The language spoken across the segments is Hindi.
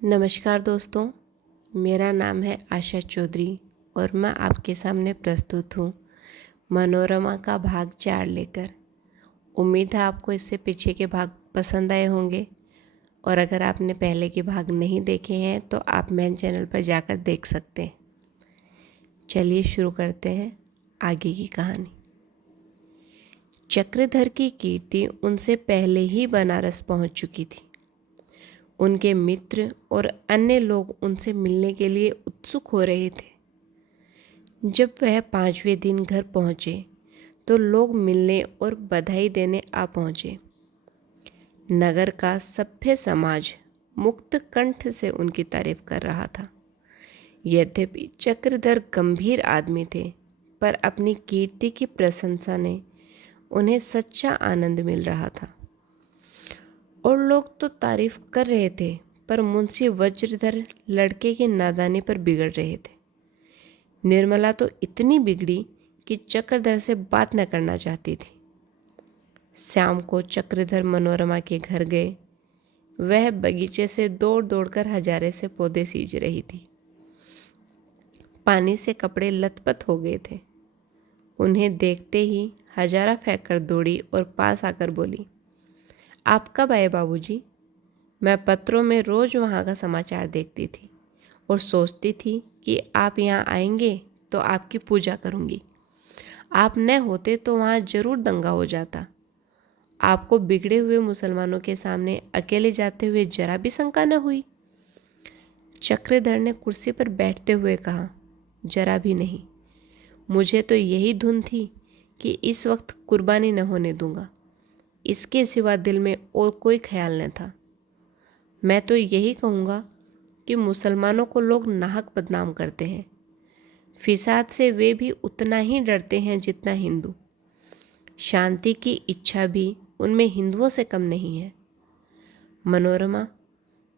नमस्कार दोस्तों, मेरा नाम है आशा चौधरी और मैं आपके सामने प्रस्तुत हूँ मनोरमा का भाग 4 लेकर। उम्मीद है आपको इससे पीछे के भाग पसंद आए होंगे और अगर आपने पहले के भाग नहीं देखे हैं तो आप मेन चैनल पर जाकर देख सकते हैं। चलिए शुरू करते हैं आगे की कहानी। चक्रधर की कीर्ति उनसे पहले ही बनारस पहुंच चुकी थी। उनके मित्र और अन्य लोग उनसे मिलने के लिए उत्सुक हो रहे थे। जब वह 5वें दिन घर पहुंचे तो लोग मिलने और बधाई देने आ पहुंचे। नगर का सभ्य समाज मुक्त कंठ से उनकी तारीफ कर रहा था। यद्यपि चक्रधर गंभीर आदमी थे, पर अपनी कीर्ति की प्रशंसा ने उन्हें सच्चा आनंद मिल रहा था। और लोग तो तारीफ कर रहे थे, पर मुंशी वज्रधर लड़के की नादानी पर बिगड़ रहे थे। निर्मला तो इतनी बिगड़ी कि चक्रधर से बात न करना चाहती थी। शाम को चक्रधर मनोरमा के घर गए। वह बगीचे से दौड़ दौड़कर हजारे से पौधे सींच रही थी। पानी से कपड़े लथपथ हो गए थे। उन्हें देखते ही हजारा फेंककर दौड़ी और पास आकर बोली, आप कब आए बाबूजी? मैं पत्रों में रोज वहाँ का समाचार देखती थी और सोचती थी कि आप यहाँ आएंगे तो आपकी पूजा करूँगी। आप न होते तो वहाँ जरूर दंगा हो जाता। आपको बिगड़े हुए मुसलमानों के सामने अकेले जाते हुए जरा भी शंका न हुई? चक्रधर ने कुर्सी पर बैठते हुए कहा, जरा भी नहीं। मुझे तो यही धुन थी कि इस वक्त कुर्बानी न होने दूंगा। इसके सिवा दिल में और कोई ख्याल न था। मैं तो यही कहूँगा कि मुसलमानों को लोग नाहक बदनाम करते हैं। फिसाद से वे भी उतना ही डरते हैं जितना हिंदू। शांति की इच्छा भी उनमें हिंदुओं से कम नहीं है। मनोरमा,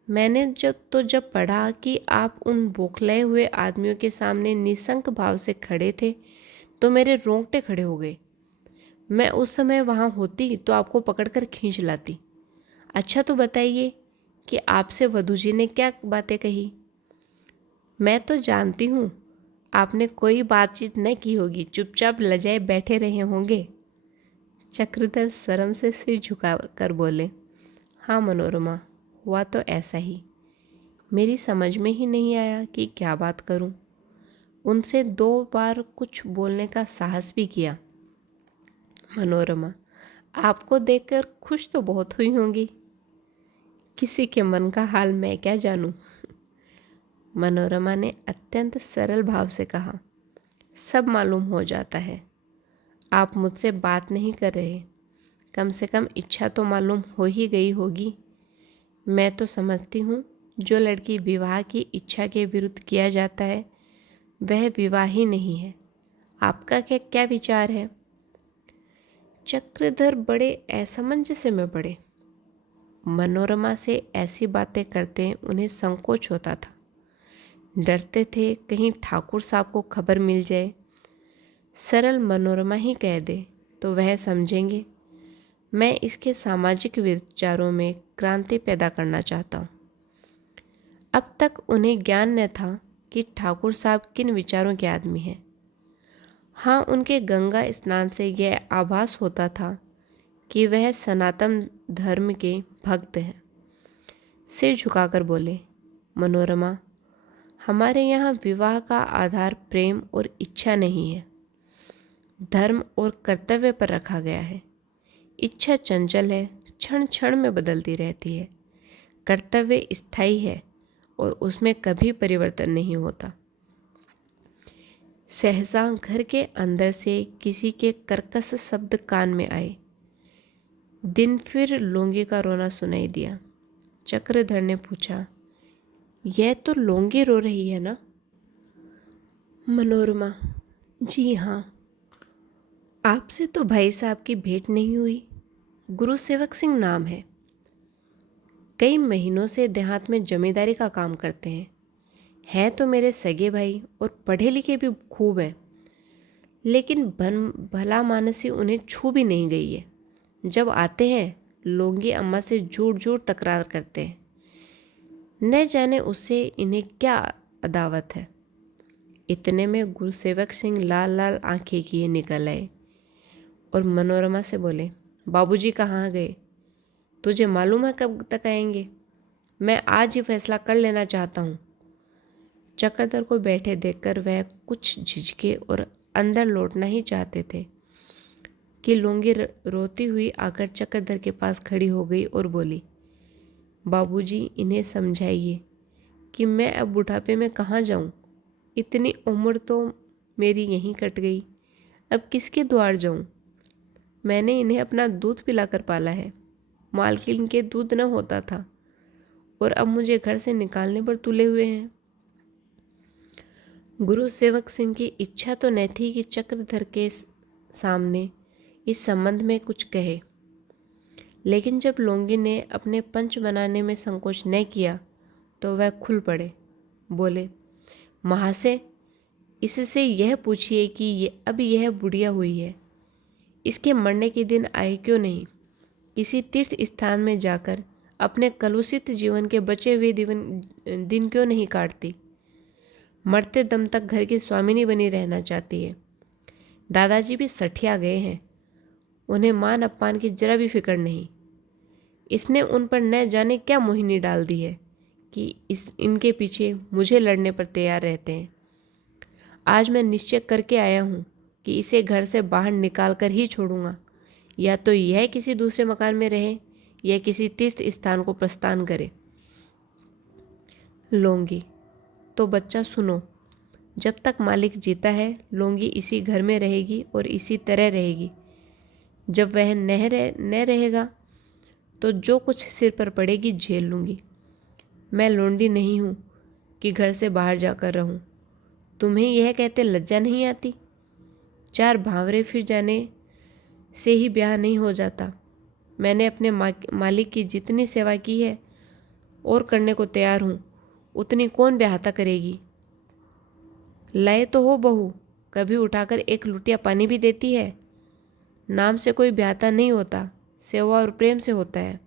मैंने जब पढ़ा कि आप उन बौखलाए हुए आदमियों के सामने निसंक भाव से खड़े थे तो मेरे रोंगटे खड़े हो गए। मैं उस समय वहाँ होती तो आपको पकड़कर खींच लाती। अच्छा तो बताइए कि आपसे वधू जी ने क्या बातें कही? मैं तो जानती हूँ आपने कोई बातचीत न की होगी, चुपचाप लजाए बैठे रहे होंगे। चक्रधर शर्म से सिर झुका कर बोले, हाँ मनोरमा, हुआ तो ऐसा ही। मेरी समझ में ही नहीं आया कि क्या बात करूं। उनसे 2 बार कुछ बोलने का साहस भी किया। मनोरमा, आपको देखकर खुश तो बहुत हुई होंगी। किसी के मन का हाल मैं क्या जानूं? मनोरमा ने अत्यंत सरल भाव से कहा, सब मालूम हो जाता है। आप मुझसे बात नहीं कर रहे, कम से कम इच्छा तो मालूम हो ही गई होगी। मैं तो समझती हूँ जो लड़की विवाह की इच्छा के विरुद्ध किया जाता है वह विवाह ही नहीं है। आपका क्या विचार है? चक्रधर बड़े असमंजस में पड़े। मनोरमा से ऐसी बातें करते उन्हें संकोच होता था। डरते थे कहीं ठाकुर साहब को खबर मिल जाए। सरल मनोरमा ही कह दे तो वह समझेंगे मैं इसके सामाजिक विचारों में क्रांति पैदा करना चाहता हूँ। अब तक उन्हें ज्ञान न था कि ठाकुर साहब किन विचारों के आदमी हैं। हाँ, उनके गंगा स्नान से यह आभास होता था कि वह सनातन धर्म के भक्त हैं। सिर झुकाकर बोले, मनोरमा, हमारे यहाँ विवाह का आधार प्रेम और इच्छा नहीं है, धर्म और कर्तव्य पर रखा गया है। इच्छा चंचल है, क्षण क्षण में बदलती रहती है। कर्तव्य स्थायी है और उसमें कभी परिवर्तन नहीं होता। सहसा घर के अंदर से किसी के कर्कश शब्द कान में आए। दिन फिर लोंगी का रोना सुनाई दिया। चक्रधर ने पूछा, यह तो लोंगी रो रही है ना? मनोरमा, जी हाँ। आपसे तो भाई साहब की भेंट नहीं हुई। गुरु सेवक सिंह नाम है। कई महीनों से देहात में जमींदारी का काम करते हैं तो मेरे सगे भाई और पढ़े लिखे भी खूब हैं, लेकिन भला मानसी उन्हें छू भी नहीं गई है। जब आते हैं लोंगी अम्मा से झूठ झूठ तकरार करते हैं। न जाने उससे इन्हें क्या अदावत है। इतने में गुरुसेवक सिंह लाल लाल आंखें किए निकल आए और मनोरमा से बोले, बाबूजी कहाँ गए? तुझे मालूम है कब तक आएंगे? मैं आज ही फैसला कर लेना चाहता हूँ। चक्रधर को बैठे देखकर वह कुछ झिझके और अंदर लौटना ही चाहते थे कि लौंगी रोती हुई आकर चक्रधर के पास खड़ी हो गई और बोली, बाबूजी इन्हें समझाइए कि मैं अब बुढ़ापे में कहाँ जाऊँ। इतनी उम्र तो मेरी यहीं कट गई, अब किसके द्वार जाऊँ? मैंने इन्हें अपना दूध पिलाकर पाला है, मालकिन के दूध न होता था और अब मुझे घर से निकालने पर तुले हुए हैं। गुरु सेवक सिंह की इच्छा तो न थी कि चक्रधर के सामने इस संबंध में कुछ कहे, लेकिन जब लौंगी ने अपने पंच बनाने में संकोच न किया तो वह खुल पड़े। बोले, महाशय, इससे यह पूछिए कि अब यह बुढ़िया हुई है, इसके मरने के दिन आए क्यों नहीं? किसी तीर्थ स्थान में जाकर अपने कलुषित जीवन के बचे हुए दिन क्यों नहीं काटती? मरते दम तक घर की स्वामिनी बनी रहना चाहती है। दादाजी भी सठिया गए हैं, उन्हें मान अपमान की जरा भी फिक्र नहीं। इसने उन पर न जाने क्या मोहिनी डाल दी है कि इनके पीछे मुझे लड़ने पर तैयार रहते हैं। आज मैं निश्चय करके आया हूँ कि इसे घर से बाहर निकाल कर ही छोड़ूंगा, या तो यह किसी दूसरे मकान में रहे या किसी तीर्थ स्थान को प्रस्थान करे। लौंगी, तो बच्चा सुनो, जब तक मालिक जीता है लौंगी इसी घर में रहेगी और इसी तरह रहेगी। जब वह न रहेगा तो जो कुछ सिर पर पड़ेगी झेल लूँगी। मैं लौंडी नहीं हूँ कि घर से बाहर जाकर रहूँ। तुम्हें यह कहते लज्जा नहीं आती? 4 भांवरे फिर जाने से ही ब्याह नहीं हो जाता। मैंने अपने मालिक की जितनी सेवा की है और करने को तैयार हूँ, उतनी कौन ब्याहता करेगी? लाए तो हो बहू, कभी उठाकर एक लुटिया पानी भी देती है। नाम से कोई ब्याहता नहीं होता, सेवा और प्रेम से होता है।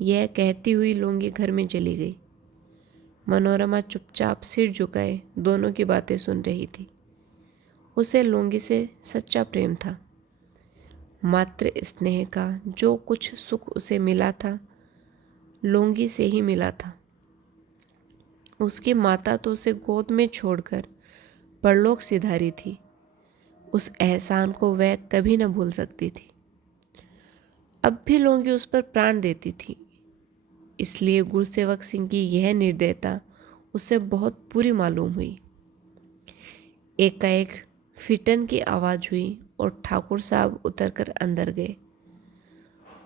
यह कहती हुई लौंगी घर में चली गई। मनोरमा चुपचाप सिर झुकाए दोनों की बातें सुन रही थी। उसे लौंगी से सच्चा प्रेम था। मात्र स्नेह का जो कुछ सुख उसे मिला था, लौंगी से ही मिला था। उसकी माता तो उसे गोद में छोड़कर परलोक सिधारी थी। उस एहसान को वह कभी न भूल सकती थी। अब भी लौंगी उस पर प्राण देती थी, इसलिए गुरुसेवक सिंह की यह निर्दयता उसे बहुत बुरी मालूम हुई। एकाएक फिटन की आवाज़ हुई और ठाकुर साहब उतरकर अंदर गए।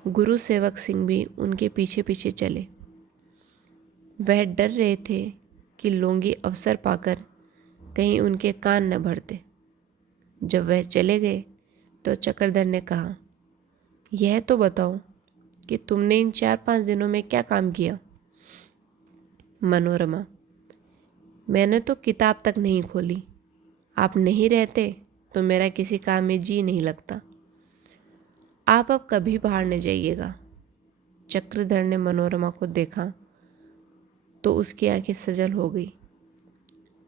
गुरु सेवक सिंह भी उनके पीछे पीछे चले। वह डर रहे थे कि लौंगी अवसर पाकर कहीं उनके कान न भरते। जब वह चले गए तो चक्रधर ने कहा, यह तो बताओ कि तुमने इन 4-5 दिनों में क्या काम किया? मनोरमा, मैंने तो किताब तक नहीं खोली। आप नहीं रहते तो मेरा किसी काम में जी नहीं लगता। आप अब कभी बाहर न जाइएगा। चक्रधर ने मनोरमा को देखा तो उसकी आंखें सजल हो गई।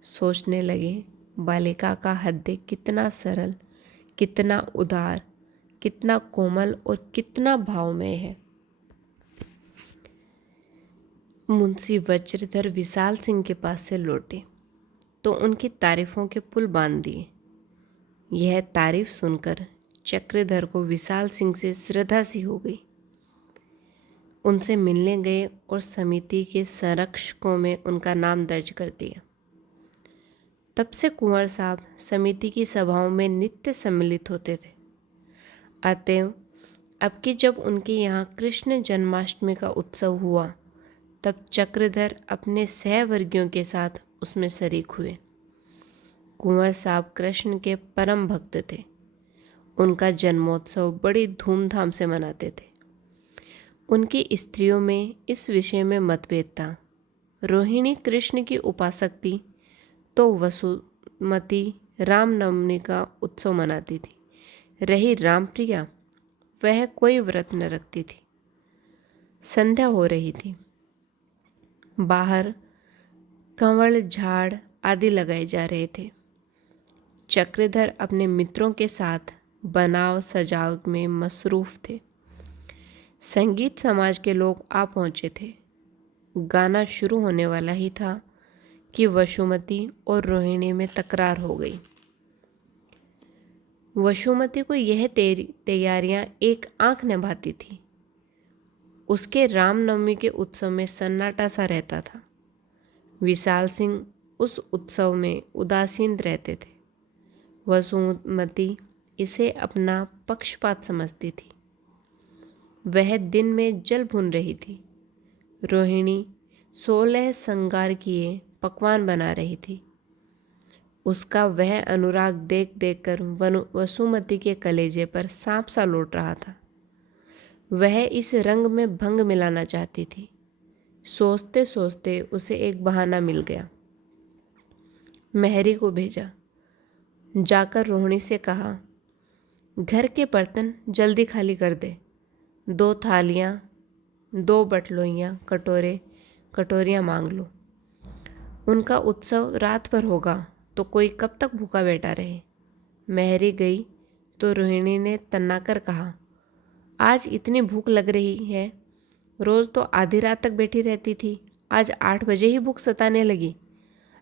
सोचने लगे, बालिका का हृदय कितना सरल, कितना उदार, कितना कोमल और कितना भावमय है। मुंशी वज्रधर विशाल सिंह के पास से लौटे तो उनकी तारीफों के पुल बांध दिए। यह तारीफ सुनकर चक्रधर को विशाल सिंह से श्रद्धा सी हो गई। उनसे मिलने गए और समिति के संरक्षकों में उनका नाम दर्ज कर दिया। तब से कुंवर साहब समिति की सभाओं में नित्य सम्मिलित होते थे। अतएव अब कि जब उनके यहाँ कृष्ण जन्माष्टमी का उत्सव हुआ, तब चक्रधर अपने सहवर्गियों के साथ उसमें शरीक हुए। कुंवर साहब कृष्ण के परम भक्त थे। उनका जन्मोत्सव बड़ी धूमधाम से मनाते थे। उनकी स्त्रियों में इस विषय में मतभेद था। रोहिणी कृष्ण की उपासक थी तो वसुमती रामनवमी का उत्सव मनाती थी। रही रामप्रिया, वह कोई व्रत न रखती थी। संध्या हो रही थी। बाहर कंवल झाड़ आदि लगाए जा रहे थे। चक्रधर अपने मित्रों के साथ बनाव सजाव में मसरूफ थे। संगीत समाज के लोग आ पहुंचे थे। गाना शुरू होने वाला ही था कि वसुमती और रोहिणी में तकरार हो गई। वसुमती को यह तैयारियां एक आंख न भाती थी। उसके रामनवमी के उत्सव में सन्नाटा सा रहता था। विशाल सिंह उस उत्सव में उदासीन रहते थे। वसुमती इसे अपना पक्षपात समझती थी। वह दिन में जल भून रही थी। रोहिणी 16 श्रृंगार किए पकवान बना रही थी। उसका वह अनुराग देख देख कर वसुमती के कलेजे पर सांप सा लौट रहा था। वह इस रंग में भंग मिलाना चाहती थी। सोचते सोचते उसे एक बहाना मिल गया। मेहरी को भेजा। जाकर रोहिणी से कहा, घर के बर्तन जल्दी खाली कर दे। 2 थालियाँ, 2 बटलोइयाँ, कटोरियाँ मांग लो। उनका उत्सव रात भर होगा तो कोई कब तक भूखा बैठा रहे। मेहरी गई तो रोहिणी ने तन्नाकर कहा, आज इतनी भूख लग रही है, रोज़ तो आधी रात तक बैठी रहती थी, आज 8 बजे ही भूख सताने लगी।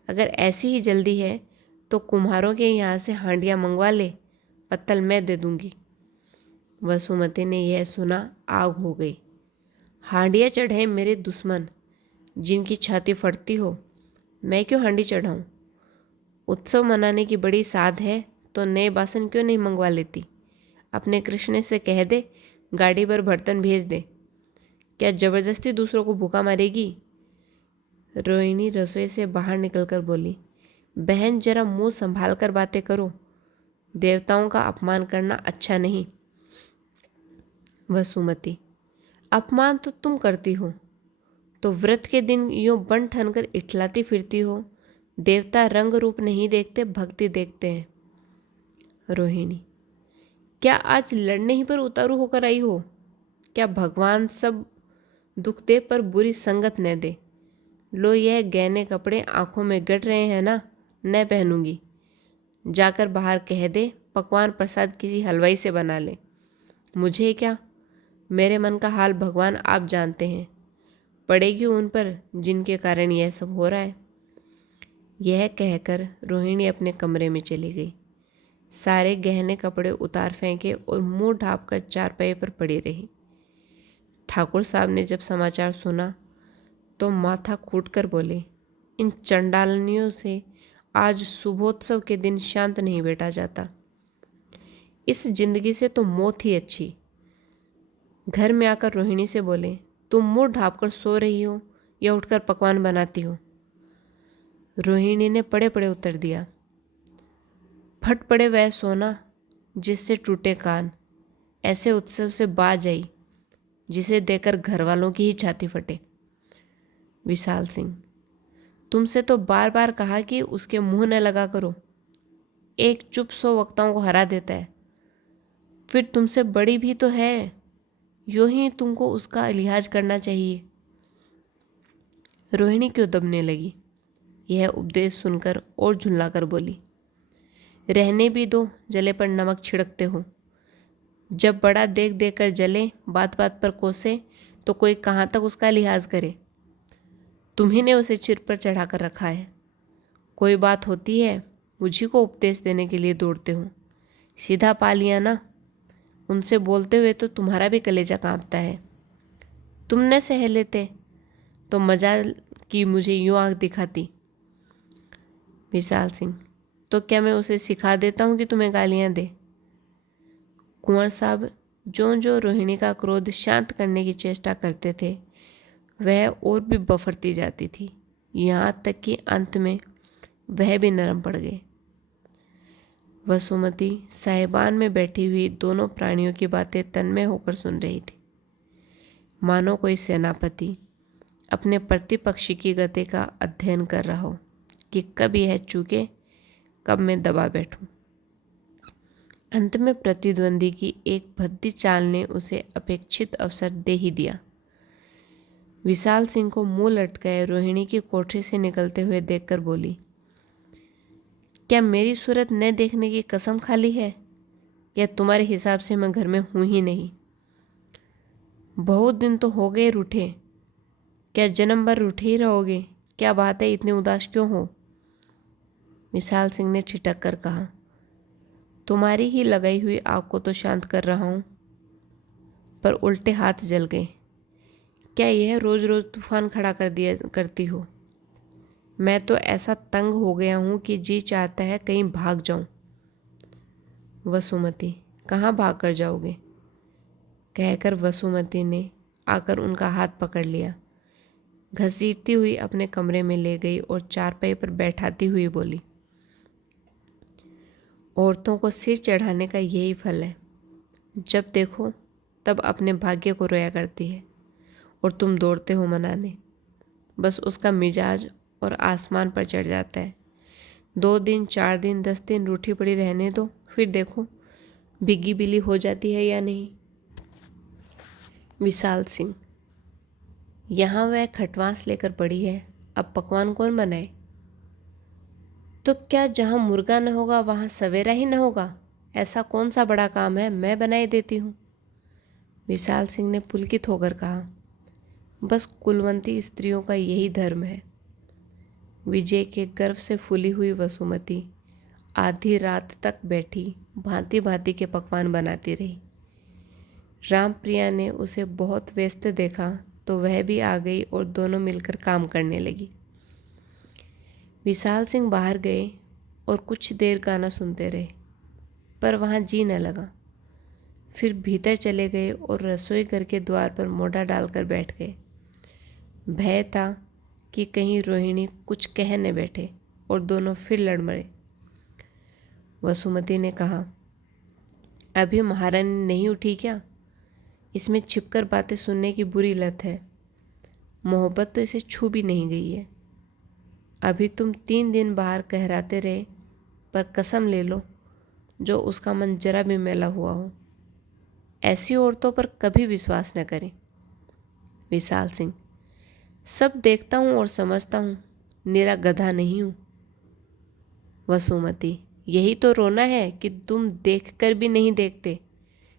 अगर ऐसी ही जल्दी है तो कुम्हारों के यहाँ से हांडियाँ मंगवा ले, पत्तल मैं दे दूँगी। वसुमती ने यह सुना आग हो गई। हांडियाँ चढ़ाए मेरे दुश्मन, जिनकी छाती फटती हो, मैं क्यों हांडी चढ़ाऊँ? उत्सव मनाने की बड़ी साध है तो नए बासन क्यों नहीं मंगवा लेती? अपने कृष्ण से कह दे गाड़ी पर बर्तन भेज दे। क्या जबरदस्ती दूसरों को भूखा मारेगी? रोहिणी रसोई से बाहर निकलकर बोली, बहन जरा मुंह संभाल कर बातें करो, देवताओं का अपमान करना अच्छा नहीं। वसुमती, अपमान तो तुम करती हो, तो व्रत के दिन यूं बन ठन कर इठलाती फिरती हो। देवता रंग रूप नहीं देखते, भक्ति देखते हैं। रोहिणी, क्या आज लड़ने ही पर उतारू होकर आई हो? क्या भगवान सब दुख दे पर बुरी संगत न दे। लो यह गहने कपड़े आंखों में गड़ रहे हैं ना, न पहनूंगी। जाकर बाहर कह दे पकवान प्रसाद किसी हलवाई से बना ले। मुझे क्या, मेरे मन का हाल भगवान आप जानते हैं। पड़ेगी उन पर जिनके कारण यह सब हो रहा है। यह कहकर रोहिणी अपने कमरे में चली गई। सारे गहने कपड़े उतार फेंके और मुंह ढांपकर चारपाई पर पड़ी रही। ठाकुर साहब ने जब समाचार सुना तो माथा कूटकर बोले, इन चंडालनियों से आज शुभोत्सव के दिन शांत नहीं बैठा जाता। इस जिंदगी से तो मौत ही अच्छी। घर में आकर रोहिणी से बोले, तुम मुंह ढांपकर सो रही हो या उठकर पकवान बनाती हो? रोहिणी ने पड़े पड़े उत्तर दिया, फट पड़े वह सोना जिससे टूटे कान, ऐसे उत्सव से बाज आई जिसे देखकर घर वालों की ही छाती फटे। विशाल सिंह, तुमसे तो बार बार कहा कि उसके मुंह न लगा करो, एक चुप 100 वक्ताओं को हरा देता है। फिर तुमसे बड़ी भी तो है, यूं ही तुमको उसका लिहाज करना चाहिए। रोहिणी क्यों दबने लगी। यह उपदेश सुनकर और झुल्लाकर बोली, रहने भी दो, जले पर नमक छिड़कते हो। जब बड़ा देख देख कर जले, बात बात पर कोसे, तो कोई कहाँ तक उसका लिहाज करे। तुम्ही ने उसे सिर पर चढ़ा कर रखा है। कोई बात होती है मुझी को उपदेश देने के लिए दौड़ते हो। सीधा पा लिया ना। उनसे बोलते हुए तो तुम्हारा भी कलेजा कांपता है। तुमने सह लेते तो मजाल की मुझे यूं आँख दिखाती। विशाल सिंह, तो क्या मैं उसे सिखा देता हूँ कि तुम्हें गालियाँ दे? कुंवर साहब जो जो रोहिणी का क्रोध शांत करने की चेष्टा करते थे, वह और भी बफरती जाती थी, यहाँ तक कि अंत में वह भी नरम पड़ गए। वसुमती साहिबान में बैठी हुई दोनों प्राणियों की बातें तन्मय होकर सुन रही थी, मानो कोई सेनापति अपने प्रतिपक्षी की गति का अध्ययन कर रहा हो कि कब यह चूके, कब मैं दबा बैठूं। अंत में प्रतिद्वंदी की एक भद्दी चाल ने उसे अपेक्षित अवसर दे ही दिया। विशाल सिंह को मुंह लटकाए रोहिणी की कोठरी से निकलते हुए देखकर बोली, क्या मेरी सूरत न देखने की कसम खा ली है, या तुम्हारे हिसाब से मैं घर में हूं ही नहीं? बहुत दिन तो हो गए रूठे, क्या जन्म भर रूठे ही रहोगे? क्या बात है, इतने उदास क्यों हो? विशाल सिंह ने ठिठक कर कहा, तुम्हारी ही लगाई हुई आग को तो शांत कर रहा हूं, पर उल्टे हाथ जल गए। क्या यह रोज रोज तूफान खड़ा कर दिया करती हो? मैं तो ऐसा तंग हो गया हूं कि जी चाहता है कहीं भाग जाऊं। वसुमती, कहाँ भाग कर जाओगे? कहकर वसुमती ने आकर उनका हाथ पकड़ लिया, घसीटती हुई अपने कमरे में ले गई और चारपाई पर बैठाती हुई बोली, औरतों को सिर चढ़ाने का यही फल है। जब देखो तब अपने भाग्य को रोया करती है और तुम दौड़ते हो मनाने। बस उसका मिजाज और आसमान पर चढ़ जाता है। 2 दिन 4 दिन 10 दिन रूठी पड़ी रहने दो, फिर देखो बिग्गी बिली हो जाती है या नहीं। विशाल सिंह, यहाँ वह खटवास लेकर पड़ी है, अब पकवान कौन बनाए? तो क्या जहाँ मुर्गा न होगा वहाँ सवेरा ही न होगा? ऐसा कौन सा बड़ा काम है, मैं बनाए देती हूँ। विशाल सिंह ने पुलकित होकर कहा, बस कुलवंती स्त्रियों का यही धर्म है। विजय के गर्व से फूली हुई वसुमती आधी रात तक बैठी भांति भांति के पकवान बनाती रही। रामप्रिया ने उसे बहुत व्यस्त देखा तो वह भी आ गई और दोनों मिलकर काम करने लगी। विशाल सिंह बाहर गए और कुछ देर गाना सुनते रहे, पर वहाँ जी न लगा। फिर भीतर चले गए और रसोई घर के द्वार पर मोढ़ा डालकर बैठ गए। भय था कि कहीं रोहिणी कुछ कह न बैठे और दोनों फिर लड़ मरे। वसुमती ने कहा, अभी महारानी नहीं उठी क्या? इसमें छिपकर बातें सुनने की बुरी लत है। मोहब्बत तो इसे छू भी नहीं गई है। अभी तुम 3 दिन बाहर कहराते रहे, पर कसम ले लो जो उसका मन जरा भी मैला हुआ हो, ऐसी औरतों पर कभी विश्वास न करें। विशाल सिंह, सब देखता हूँ और समझता हूँ, निरा गधा नहीं हूँ। वसुमती, यही तो रोना है कि तुम देखकर भी नहीं देखते,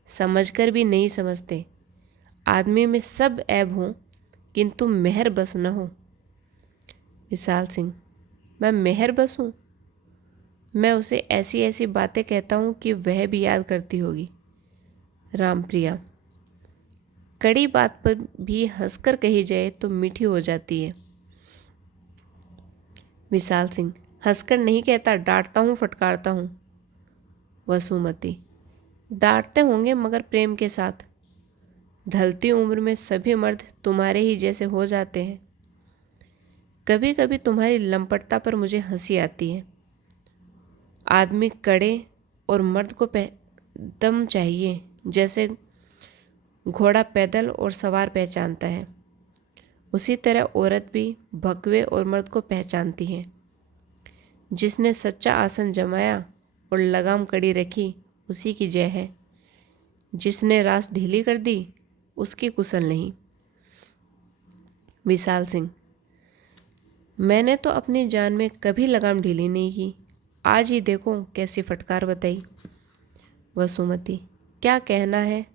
समझकर भी नहीं समझते। आदमी में सब ऐब हों, किंतु मेहर बस न हो। विशाल सिंह, मैं मेहर बस हूँ? मैं उसे ऐसी ऐसी बातें कहता हूँ कि वह भी याद करती होगी। रामप्रिया, कड़ी बात पर भी हंसकर कही जाए तो मीठी हो जाती है। विशाल सिंह, हंसकर नहीं कहता, डांटता हूँ, फटकारता हूँ। वसुमती, डांटते होंगे मगर प्रेम के साथ। ढलती उम्र में सभी मर्द तुम्हारे ही जैसे हो जाते हैं। कभी कभी तुम्हारी लंपटता पर मुझे हंसी आती है। आदमी कड़े और मर्द को दम चाहिए, जैसे घोड़ा पैदल और सवार पहचानता है, उसी तरह औरत भी भगवे और मर्द को पहचानती है। जिसने सच्चा आसन जमाया और लगाम कड़ी रखी, उसी की जय है। जिसने रास ढीली कर दी, उसकी कुशल नहीं। विशाल सिंह, मैंने तो अपनी जान में कभी लगाम ढीली नहीं की, आज ही देखो कैसी फटकार बताई। वसुमती, क्या कहना है,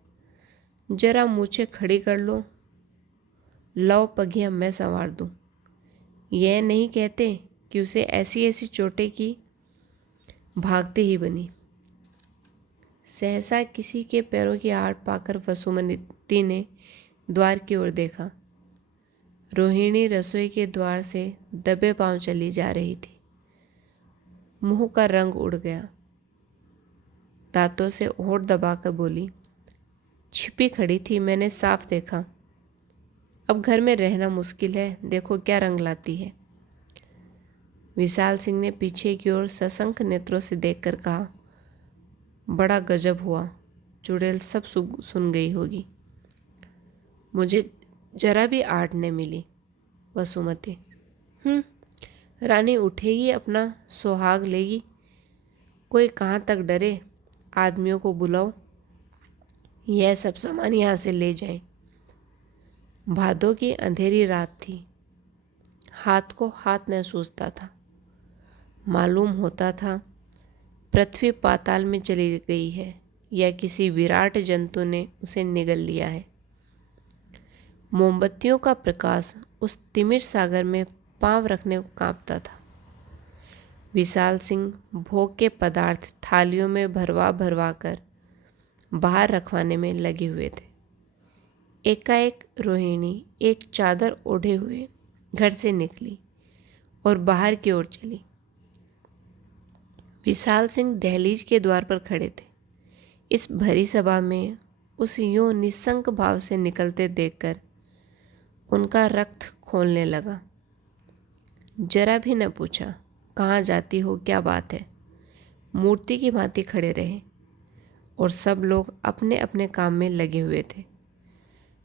जरा मूछें खड़ी कर लो, लव पगिया मैं संवार दूं। यह नहीं कहते कि उसे ऐसी ऐसी चोटें की भागते ही बनी। सहसा किसी के पैरों की आहट पाकर वसुमती ने द्वार की ओर देखा। रोहिणी रसोई के द्वार से दबे पांव चली जा रही थी। मुंह का रंग उड़ गया। दांतों से होठ दबाकर बोली, छिपी खड़ी थी, मैंने साफ देखा। अब घर में रहना मुश्किल है, देखो क्या रंग लाती है। विशाल सिंह ने पीछे की ओर सशंक नेत्रों से देखकर कहा, बड़ा गजब हुआ, चुड़ैल सब सुन गई होगी। मुझे जरा भी आड़ न मिली। वसुमती, रानी उठेगी, अपना सुहाग लेगी, कोई कहाँ तक डरे। आदमियों को बुलाओ, यह सब सामान यहाँ से ले जाएं। भादों की अंधेरी रात थी। हाथ को हाथ न सूझता था। मालूम होता था पृथ्वी पाताल में चली गई है या किसी विराट जंतु ने उसे निगल लिया है। मोमबत्तियों का प्रकाश उस तिमिर सागर में पांव रखने को कांपता था। विशाल सिंह भोग के पदार्थ थालियों में भरवा भरवा कर बाहर रखवाने में लगे हुए थे। एकाएक रोहिणी एक चादर ओढ़े हुए घर से निकली और बाहर की ओर चली। विशाल सिंह दहलीज के द्वार पर खड़े थे। इस भरी सभा में उस यूं निस्संक भाव से निकलते देखकर उनका रक्त खोलने लगा। जरा भी न पूछा कहाँ जाती हो, क्या बात है। मूर्ति की भांति खड़े रहे और सब लोग अपने अपने काम में लगे हुए थे।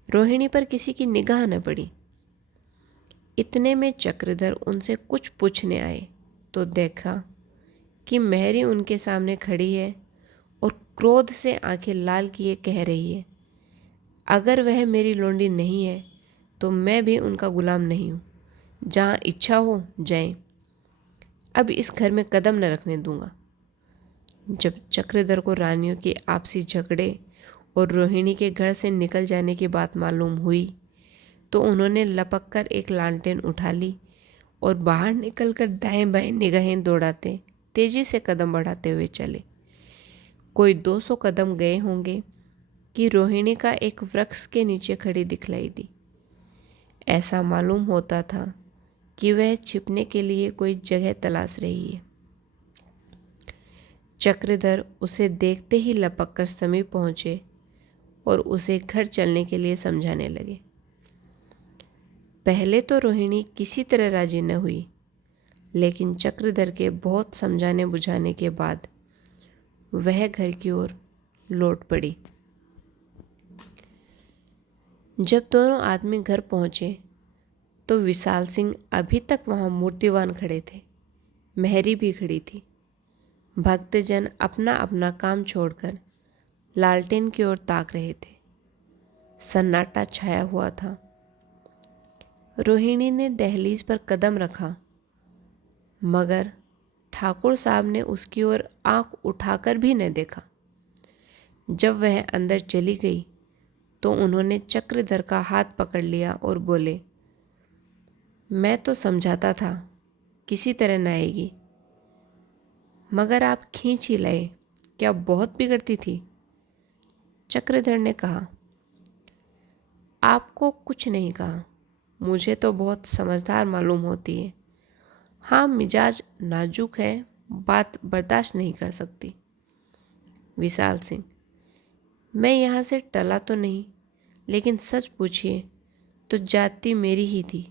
रोहिणी पर किसी की निगाह न पड़ी। इतने में चक्रधर उनसे कुछ पूछने आए तो देखा कि मेहरी उनके सामने खड़ी है और क्रोध से आंखें लाल किए कह रही है, अगर वह मेरी लोंडी नहीं है तो मैं भी उनका गुलाम नहीं हूँ। जहाँ इच्छा हो जाए, अब इस घर में कदम न रखने दूंगा। जब चक्रधर को रानियों के आपसी झगड़े और रोहिणी के घर से निकल जाने की बात मालूम हुई तो उन्होंने लपक कर एक लालटेन उठा ली और बाहर निकलकर दाएं बाएं निगाहें दौड़ाते तेजी से कदम बढ़ाते हुए चले। कोई 200 कदम गए होंगे कि रोहिणी का एक वृक्ष के नीचे खड़ी दिखलाई दी। ऐसा मालूम होता था कि वह छिपने के लिए कोई जगह तलाश रही है। चक्रधर उसे देखते ही लपक कर समीप पहुंचे और उसे घर चलने के लिए समझाने लगे। पहले तो रोहिणी किसी तरह राजी न हुई, लेकिन चक्रधर के बहुत समझाने बुझाने के बाद वह घर की ओर लौट पड़ी। जब दोनों आदमी घर पहुंचे तो विशाल सिंह अभी तक वहां मूर्तिवान खड़े थे। मेहरी भी खड़ी थी। भक्तजन अपना अपना काम छोड़कर लालटेन की ओर ताक रहे थे। सन्नाटा छाया हुआ था। रोहिणी ने दहलीज पर कदम रखा, मगर ठाकुर साहब ने उसकी ओर आंख उठाकर भी न देखा। जब वह अंदर चली गई तो उन्होंने चक्रधर का हाथ पकड़ लिया और बोले, मैं तो समझाता था किसी तरह न आएगी, मगर आप खींच ही लाए, क्या बहुत बिगड़ती थी। चक्रधर ने कहा, आपको कुछ नहीं कहा, मुझे तो बहुत समझदार मालूम होती है। हाँ, मिजाज नाजुक है, बात बर्दाश्त नहीं कर सकती। विशाल सिंह, मैं यहाँ से टला तो नहीं, लेकिन सच पूछिए तो जाति मेरी ही थी।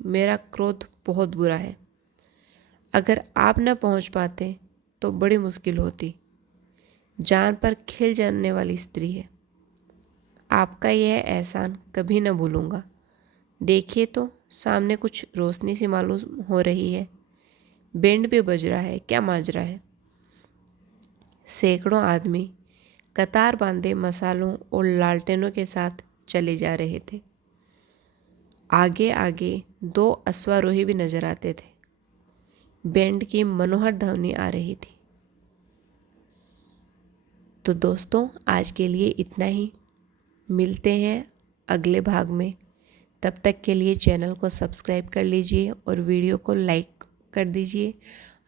मेरा क्रोध बहुत बुरा है। अगर आप न पहुँच पाते तो बड़ी मुश्किल होती। जान पर खिल जाने वाली स्त्री है। आपका यह एहसान कभी न भूलूंगा। देखिए तो सामने कुछ रोशनी सी मालूम हो रही है। बैंड भी बज रहा है, क्या माजरा है। सैकड़ों आदमी कतार बांधे मसालों और लालटेनों के साथ चले जा रहे थे। आगे आगे 2 अश्वारोही भी नजर आते थे। बैंड की मनोहर ध्वनि आ रही थी। तो दोस्तों, आज के लिए इतना ही। मिलते हैं अगले भाग में। तब तक के लिए चैनल को सब्सक्राइब कर लीजिए और वीडियो को लाइक कर दीजिए।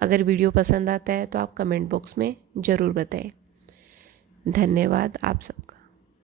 अगर वीडियो पसंद आता है तो आप कमेंट बॉक्स में ज़रूर बताएं। धन्यवाद आप सबका।